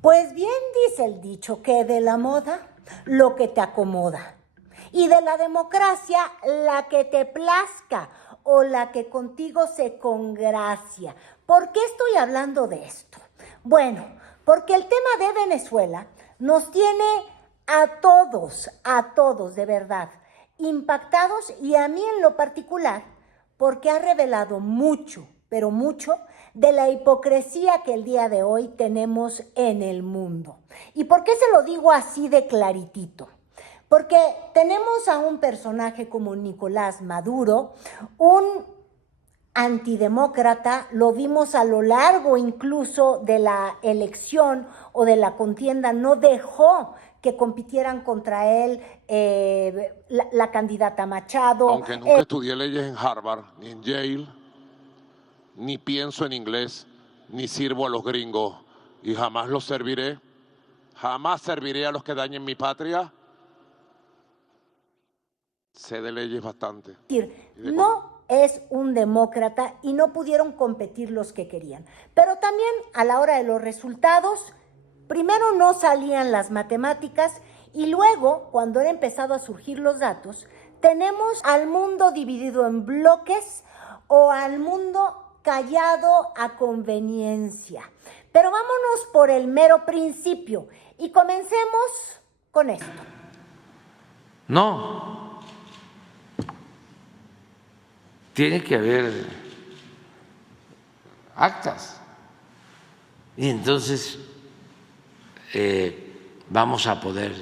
Pues bien dice el dicho que de la moda lo que te acomoda y de la democracia la que te plazca o la que contigo se congracia. ¿Por qué estoy hablando de esto? Bueno, porque el tema de Venezuela nos tiene a todos de verdad, impactados y a mí en lo particular, porque ha revelado mucho, pero mucho, de la hipocresía que el día de hoy tenemos en el mundo. ¿Y por qué se lo digo así de claritito? Porque tenemos a un personaje como Nicolás Maduro, un antidemócrata, lo vimos a lo largo incluso de la elección o de la contienda, no dejó que compitieran contra él la candidata Machado. Aunque nunca estudié leyes en Harvard, ni en Yale, ni pienso en inglés, ni sirvo a los gringos, y jamás los serviré, jamás serviré a los que dañen mi patria. Sé de leyes bastante. No es un demócrata y no pudieron competir los que querían. Pero también a la hora de los resultados, primero no salían las matemáticas y luego, cuando han empezado a surgir los datos, tenemos al mundo dividido en bloques o al mundo callado a conveniencia. Pero vámonos por el mero principio y comencemos con esto. No. Tiene que haber actas. Y entonces vamos a poder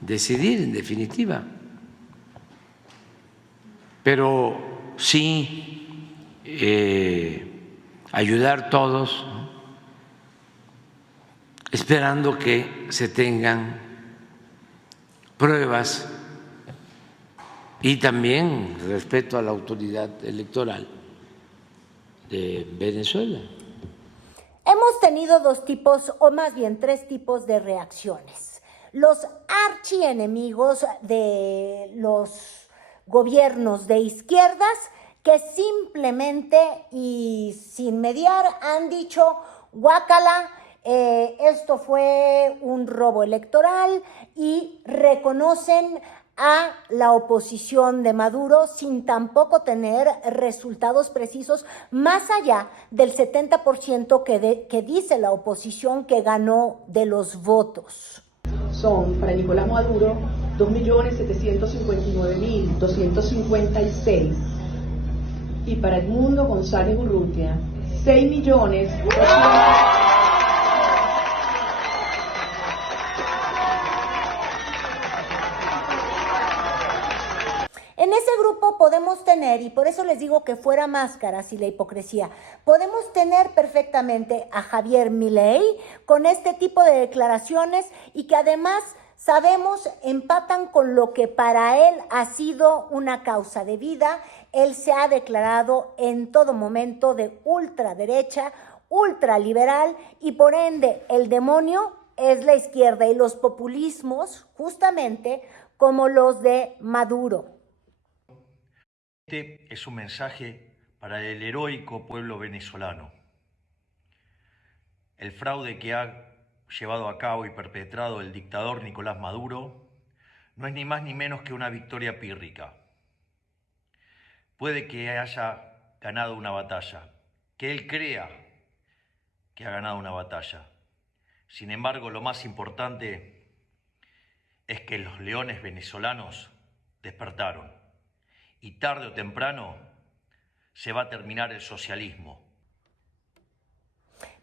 decidir en definitiva. Pero sí ayudar todos, ¿no? Esperando que se tengan pruebas y también respeto a la autoridad electoral de Venezuela. Hemos tenido dos tipos, o más bien tres tipos de reacciones. Los archienemigos de los gobiernos de izquierdas que simplemente y sin mediar han dicho, guácala, esto fue un robo electoral y reconocen a la oposición de Maduro sin tampoco tener resultados precisos más allá del 70% que dice la oposición que ganó de los votos. Son para Nicolás Maduro 2.759.256 y para Edmundo González Urrutia 6 millones. En ese grupo podemos tener, y por eso les digo que fuera máscaras y la hipocresía, podemos tener perfectamente a Javier Milei con este tipo de declaraciones y que además sabemos empatan con lo que para él ha sido una causa de vida. Él se ha declarado en todo momento de ultraderecha, ultraliberal y por ende el demonio es la izquierda y los populismos justamente como los de Maduro. Este es un mensaje para el heroico pueblo venezolano. El fraude que ha llevado a cabo y perpetrado el dictador Nicolás Maduro no es ni más ni menos que una victoria pírrica. Puede que haya ganado una batalla, que él crea que ha ganado una batalla. Sin embargo, lo más importante es que los leones venezolanos despertaron. Y tarde o temprano se va a terminar el socialismo.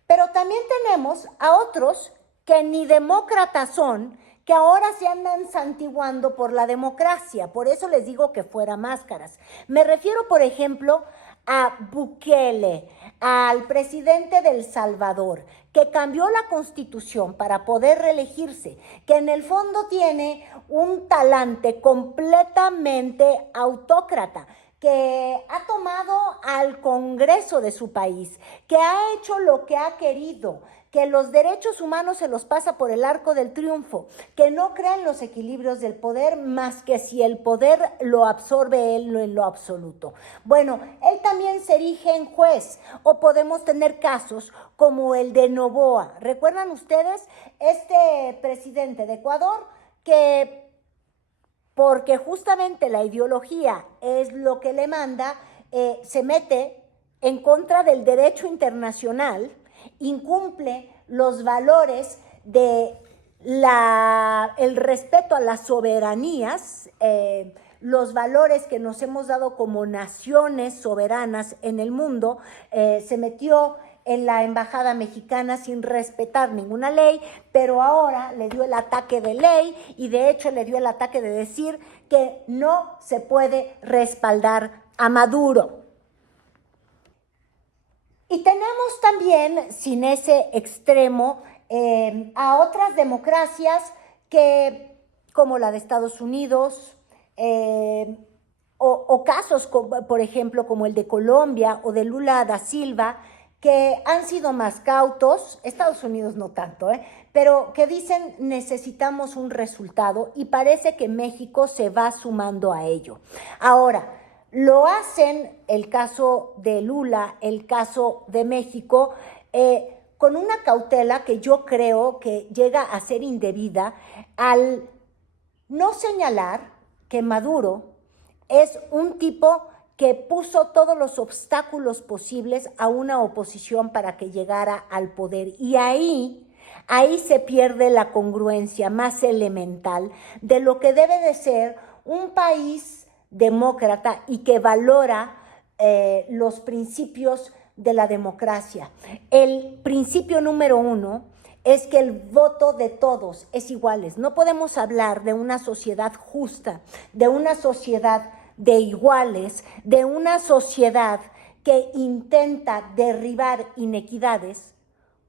Pero también tenemos a otros que ni demócratas son, que ahora se andan santiguando por la democracia. Por eso les digo que fuera máscaras. Me refiero, por ejemplo, a Bukele, al presidente de El Salvador, que cambió la constitución para poder reelegirse, que en el fondo tiene un talante completamente autócrata, que ha tomado al Congreso de su país, que ha hecho lo que ha querido, que los derechos humanos se los pasa por el arco del triunfo, que no cree en los equilibrios del poder más que si el poder lo absorbe él en lo absoluto. Bueno, él también se erige en juez, o podemos tener casos como el de Noboa. ¿Recuerdan ustedes este presidente de Ecuador que, porque justamente la ideología es lo que le manda, se mete en contra del derecho internacional, incumple los valores de el respeto a las soberanías, los valores que nos hemos dado como naciones soberanas en el mundo, se metió en la embajada mexicana sin respetar ninguna ley, pero ahora le dio el ataque de ley y de hecho le dio el ataque de decir que no se puede respaldar a Maduro. Y tenemos también, sin ese extremo, a otras democracias que, como la de Estados Unidos, o casos, por ejemplo, como el de Colombia o de Lula da Silva, que han sido más cautos, Estados Unidos no tanto, pero que dicen necesitamos un resultado y parece que México se va sumando a ello. Ahora, lo hacen, el caso de Lula, el caso de México, con una cautela que yo creo que llega a ser indebida al no señalar que Maduro es un tipo que puso todos los obstáculos posibles a una oposición para que llegara al poder. Y ahí se pierde la congruencia más elemental de lo que debe de ser un país demócrata y que valora los principios de la democracia. El principio número 1 es que el voto de todos es iguales. No podemos hablar de una sociedad justa, de una sociedad de iguales, de una sociedad que intenta derribar inequidades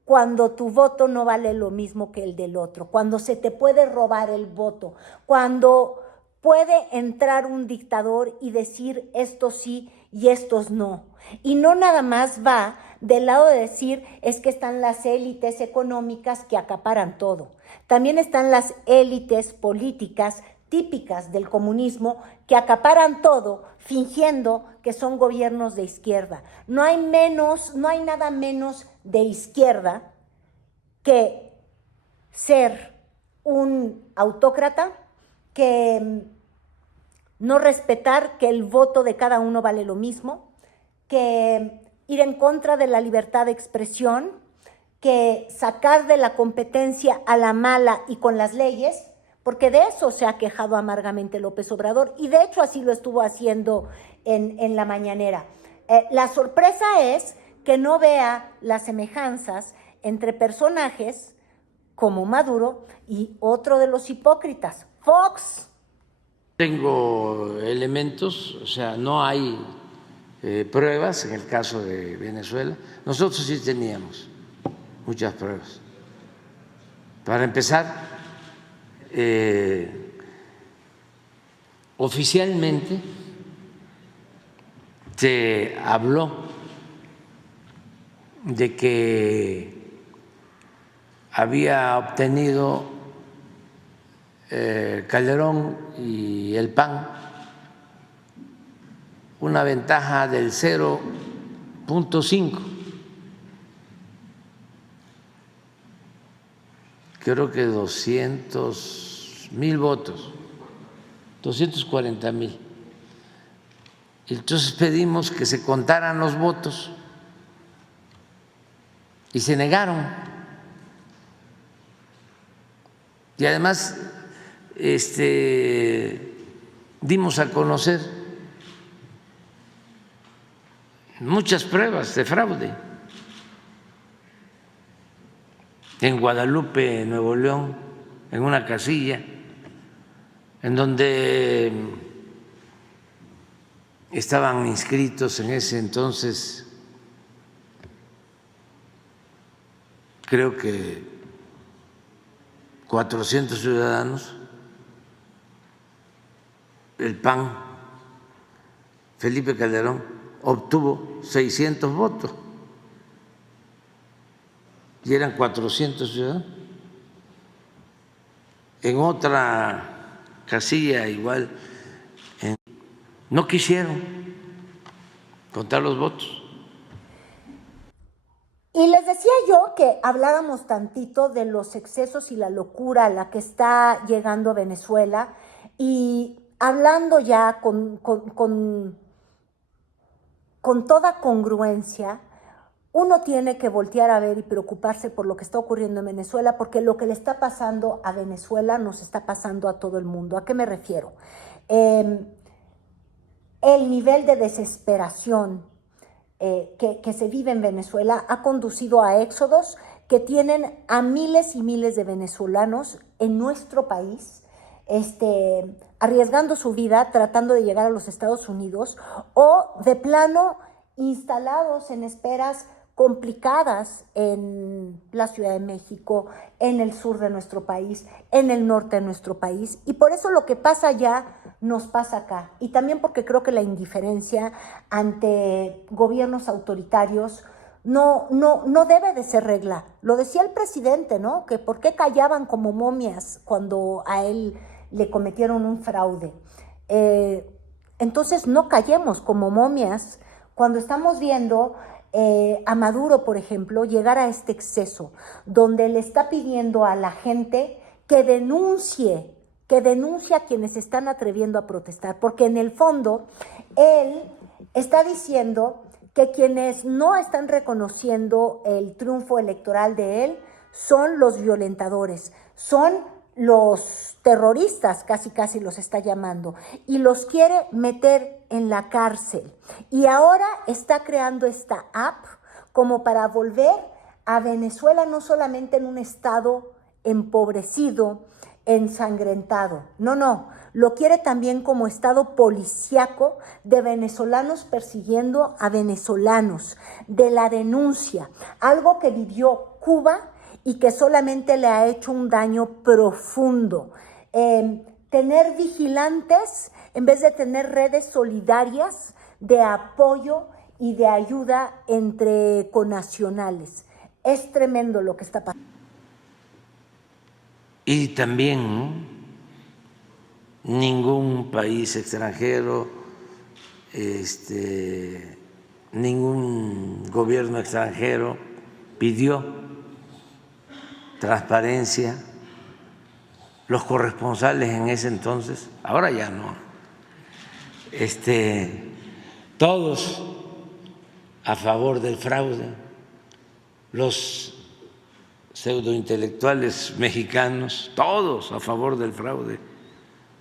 cuando tu voto no vale lo mismo que el del otro, cuando se te puede robar el voto, cuando puede entrar un dictador y decir estos sí y estos no. Y no nada más va del lado de decir es que están las élites económicas que acaparan todo. También están las élites políticas típicas del comunismo que acaparan todo fingiendo que son gobiernos de izquierda. No hay nada menos de izquierda que ser un autócrata, que no respetar que el voto de cada uno vale lo mismo, que ir en contra de la libertad de expresión, que sacar de la competencia a la mala y con las leyes, porque de eso se ha quejado amargamente López Obrador, y de hecho así lo estuvo haciendo en la mañanera. La sorpresa es que no vea las semejanzas entre personajes como Maduro y otro de los hipócritas, Fox. Tengo elementos, o sea, no hay pruebas en el caso de Venezuela. Nosotros sí teníamos muchas pruebas. Para empezar, oficialmente se habló de que había obtenido Calderón y el PAN una ventaja del 0.5, creo que 200,000 votos, 240,000. Entonces pedimos que se contaran los votos y se negaron. Y además dimos a conocer muchas pruebas de fraude. En Guadalupe, Nuevo León, en una casilla, en donde estaban inscritos en ese entonces, creo que 400 ciudadanos, el PAN, Felipe Calderón, obtuvo 600 votos. y eran 400 ciudadanos. En otra casilla igual, no quisieron contar los votos. Y les decía yo que habláramos tantito de los excesos y la locura a la que está llegando Venezuela, y hablando ya con toda congruencia, uno tiene que voltear a ver y preocuparse por lo que está ocurriendo en Venezuela, porque lo que le está pasando a Venezuela nos está pasando a todo el mundo. ¿A qué me refiero? El nivel de desesperación que se vive en Venezuela ha conducido a éxodos que tienen a miles y miles de venezolanos en nuestro país, arriesgando su vida tratando de llegar a los Estados Unidos, o de plano instalados en esperas complicadas en la Ciudad de México, en el sur de nuestro país, en el norte de nuestro país. Y por eso lo que pasa allá nos pasa acá. Y también porque creo que la indiferencia ante gobiernos autoritarios no debe de ser regla. Lo decía el presidente, ¿no? Que por qué callaban como momias cuando a él le cometieron un fraude. Entonces no callemos como momias cuando estamos viendo a Maduro, por ejemplo, llegar a este exceso, donde le está pidiendo a la gente que denuncie a quienes se están atreviendo a protestar, porque en el fondo él está diciendo que quienes no están reconociendo el triunfo electoral de él son los violentadores, son los terroristas, casi los está llamando, y los quiere meter en la cárcel. Y ahora está creando esta app como para volver a Venezuela no solamente en un estado empobrecido, ensangrentado, no, lo quiere también como estado policíaco de venezolanos persiguiendo a venezolanos, de la denuncia, algo que vivió Cuba y que solamente le ha hecho un daño profundo. Tener vigilantes en vez de tener redes solidarias de apoyo y de ayuda entre connacionales. Es tremendo lo que está pasando. Y también ningún país extranjero, ningún gobierno extranjero pidió transparencia. Los corresponsales en ese entonces, ahora ya no, todos a favor del fraude, los pseudointelectuales mexicanos, todos a favor del fraude,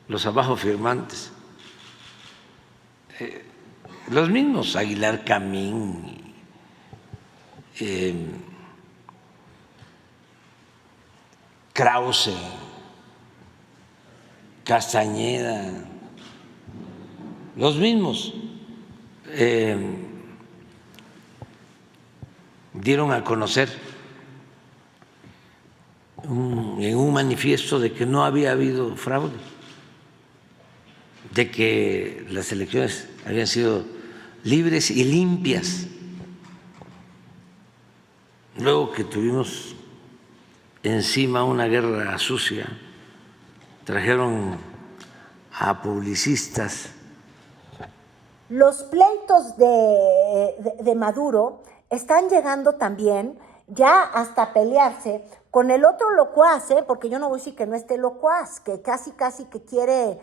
los abajo firmantes, los mismos Aguilar Camín, Krause, Castañeda, los mismos dieron a conocer en un manifiesto de que no había habido fraude, de que las elecciones habían sido libres y limpias. Luego que tuvimos encima una guerra sucia, trajeron a publicistas. Los pleitos de Maduro están llegando también ya hasta pelearse con el otro locuaz, porque yo no voy a decir que no esté locuaz, que casi que quiere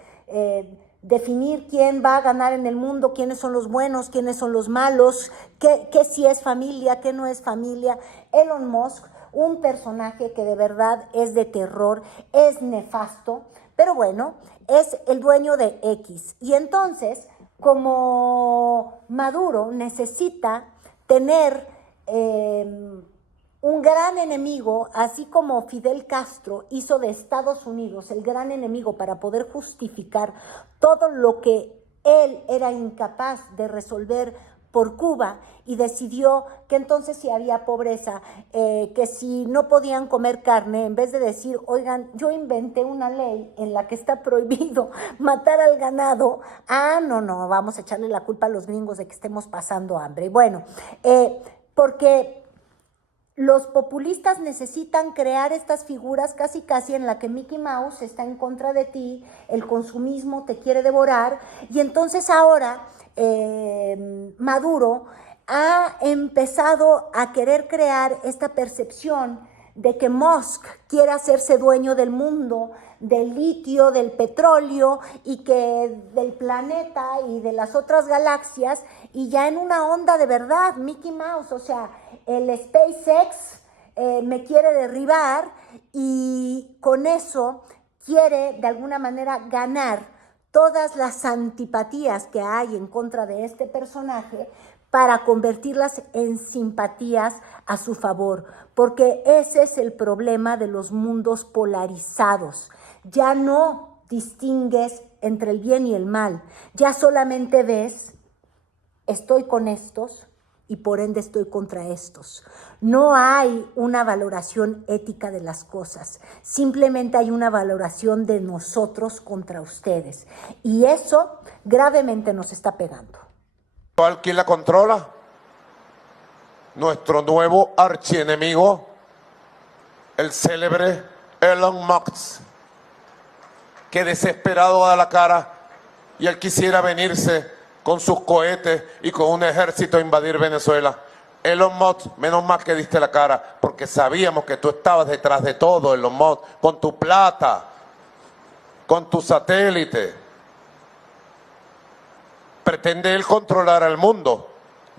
definir quién va a ganar en el mundo, quiénes son los buenos, quiénes son los malos, qué sí es familia, qué no es familia. Elon Musk, un personaje que de verdad es de terror, es nefasto, pero bueno, es el dueño de X. Y entonces, como Maduro necesita tener un gran enemigo, así como Fidel Castro hizo de Estados Unidos el gran enemigo para poder justificar todo lo que él era incapaz de resolver por Cuba, y decidió que entonces si había pobreza, que si no podían comer carne, en vez de decir, oigan, yo inventé una ley en la que está prohibido matar al ganado, no, vamos a echarle la culpa a los gringos de que estemos pasando hambre. Bueno, porque los populistas necesitan crear estas figuras casi en la que Mickey Mouse está en contra de ti, el consumismo te quiere devorar, y entonces ahora Maduro ha empezado a querer crear esta percepción de que Musk quiere hacerse dueño del mundo, del litio, del petróleo y que del planeta y de las otras galaxias, y ya en una onda de verdad, Mickey Mouse, o sea, el SpaceX me quiere derribar, y con eso quiere de alguna manera ganar todas las antipatías que hay en contra de este personaje para convertirlas en simpatías a su favor, porque ese es el problema de los mundos polarizados. Ya no distingues entre el bien y el mal, ya solamente ves, estoy con estos y por ende estoy contra estos. No hay una valoración ética de las cosas, simplemente hay una valoración de nosotros contra ustedes, y eso gravemente nos está pegando. ¿Quién la controla? Nuestro nuevo archienemigo, el célebre Elon Musk, que desesperado da la cara, y él quisiera venirse con sus cohetes y con un ejército a invadir Venezuela. Elon Musk, menos mal que diste la cara, porque sabíamos que tú estabas detrás de todo, Elon Musk, con tu plata, con tu satélite. Pretende él controlar al mundo.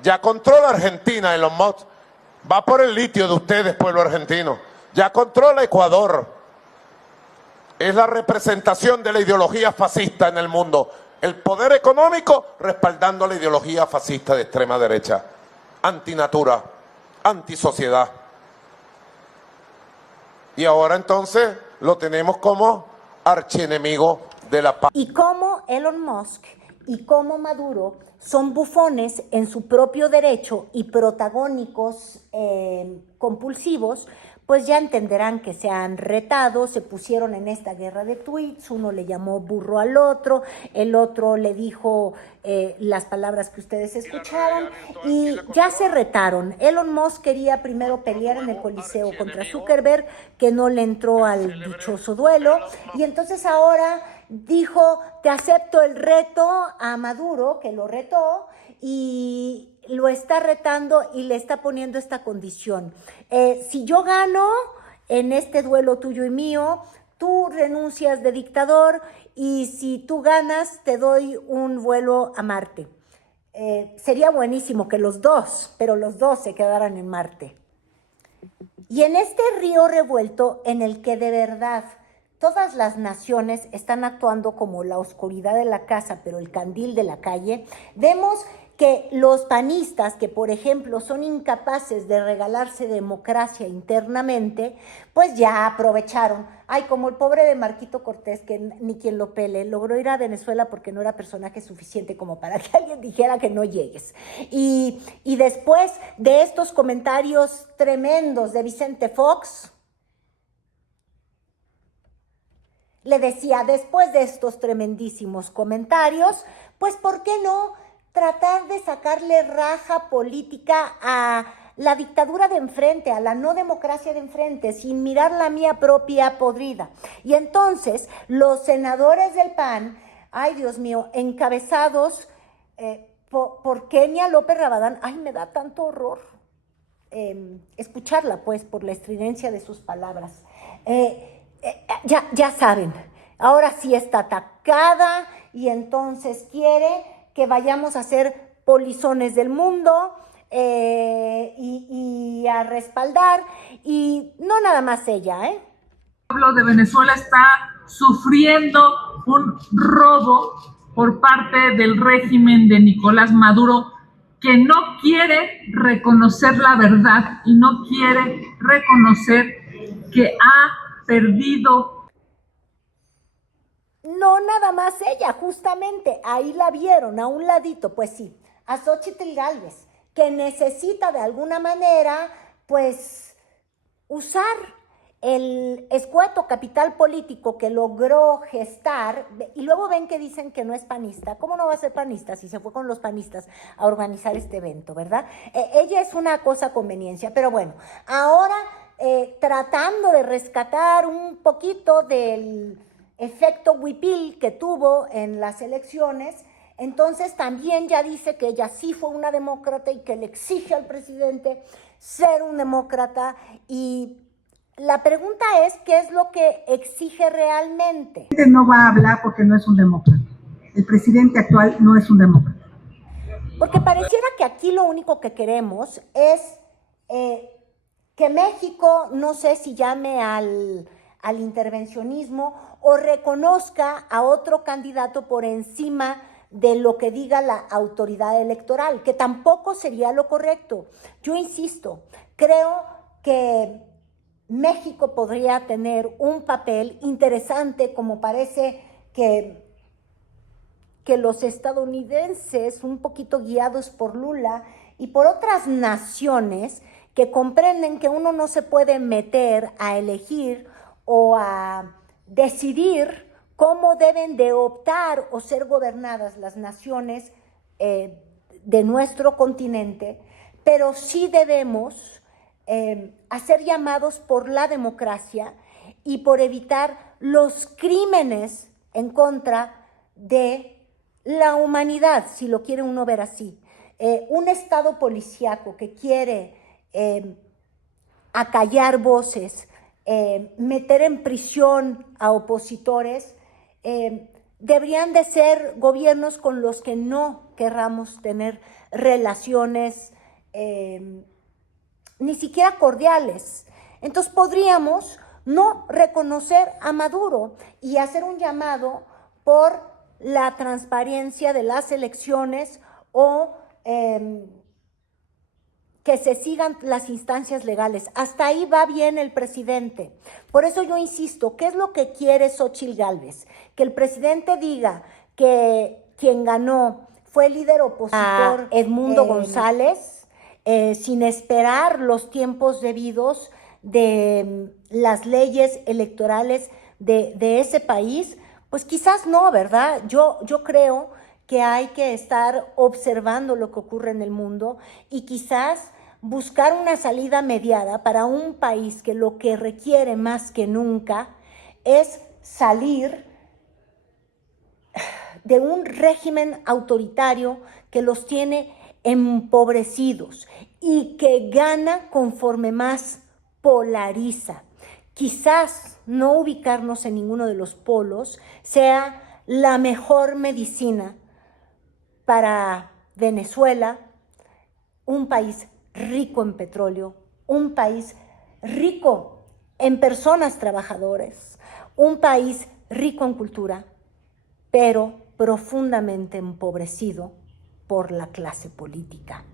Ya controla Argentina, Elon Musk. Va por el litio de ustedes, pueblo argentino. Ya controla Ecuador. Es la representación de la ideología fascista en el mundo. El poder económico respaldando la ideología fascista de extrema derecha. Antinatura, antisociedad. Y ahora entonces lo tenemos como archienemigo de la paz. Y como Elon Musk y como Maduro son bufones en su propio derecho y protagónicos compulsivos, pues ya entenderán que se han retado, se pusieron en esta guerra de tweets, uno le llamó burro al otro, el otro le dijo las palabras que ustedes escucharon, y ya se retaron. Elon Musk quería primero pelear en el Coliseo contra Zuckerberg, que no le entró al dichoso duelo, y entonces ahora dijo, te acepto el reto a Maduro, que lo retó, y lo está retando y le está poniendo esta condición. Si yo gano en este duelo tuyo y mío, tú renuncias de dictador, y si tú ganas, te doy un vuelo a Marte. Sería buenísimo que los dos, pero los dos se quedaran en Marte. Y en este río revuelto en el que de verdad todas las naciones están actuando como la oscuridad de la casa, pero el candil de la calle, vemos que los panistas, que por ejemplo son incapaces de regalarse democracia internamente, pues ya aprovecharon. Ay, como el pobre de Marquito Cortés, que ni quien lo pele, logró ir a Venezuela porque no era personaje suficiente como para que alguien dijera que no llegues. Y después de estos comentarios tremendos de Vicente Fox, le decía, después de estos tremendísimos comentarios, pues ¿por qué no tratar de sacarle raja política a la dictadura de enfrente, a la no democracia de enfrente, sin mirar la mía propia podrida? Y entonces los senadores del PAN, ay Dios mío, encabezados por Kenia López Rabadán, ay, me da tanto horror escucharla, pues, por la estridencia de sus palabras. Ya saben, ahora sí está atacada, y entonces quiere que vayamos a ser polizones del mundo y a respaldar, y no nada más ella, El pueblo de Venezuela está sufriendo un robo por parte del régimen de Nicolás Maduro, que no quiere reconocer la verdad y no quiere reconocer que ha perdido. No nada más ella, justamente, ahí la vieron, a un ladito, pues sí, a Xóchitl Gálvez, que necesita de alguna manera, pues, usar el escueto capital político que logró gestar, y luego ven que dicen que no es panista. ¿Cómo no va a ser panista si se fue con los panistas a organizar este evento, verdad? Ella es una cosa conveniencia, pero bueno, ahora tratando de rescatar un poquito del efecto huipil que tuvo en las elecciones, entonces también ya dice que ella sí fue una demócrata y que le exige al presidente ser un demócrata. Y la pregunta es, ¿qué es lo que exige realmente? No va a hablar porque no es un demócrata. El presidente actual no es un demócrata. Porque pareciera que aquí lo único que queremos es que México, no sé si llame al intervencionismo o reconozca a otro candidato por encima de lo que diga la autoridad electoral, que tampoco sería lo correcto. Yo insisto, creo que México podría tener un papel interesante, como parece que los estadounidenses, un poquito guiados por Lula y por otras naciones que comprenden que uno no se puede meter a elegir o a decidir cómo deben de optar o ser gobernadas las naciones de nuestro continente, pero sí debemos hacer llamados por la democracia y por evitar los crímenes en contra de la humanidad, si lo quiere uno ver así. Un Estado policíaco que quiere acallar voces, meter en prisión a opositores, deberían de ser gobiernos con los que no querramos tener relaciones ni siquiera cordiales. Entonces podríamos no reconocer a Maduro y hacer un llamado por la transparencia de las elecciones o que se sigan las instancias legales. Hasta ahí va bien el presidente. Por eso yo insisto, ¿qué es lo que quiere Xóchitl Gálvez? Que el presidente diga que quien ganó fue el líder opositor Edmundo González, sin esperar los tiempos debidos de las leyes electorales de ese país. Pues quizás no, ¿verdad? Yo creo que hay que estar observando lo que ocurre en el mundo y quizás buscar una salida mediada para un país que lo que requiere más que nunca es salir de un régimen autoritario que los tiene empobrecidos y que gana conforme más polariza. Quizás no ubicarnos en ninguno de los polos sea la mejor medicina para Venezuela, un país rico en petróleo, un país rico en personas trabajadoras, un país rico en cultura, pero profundamente empobrecido por la clase política.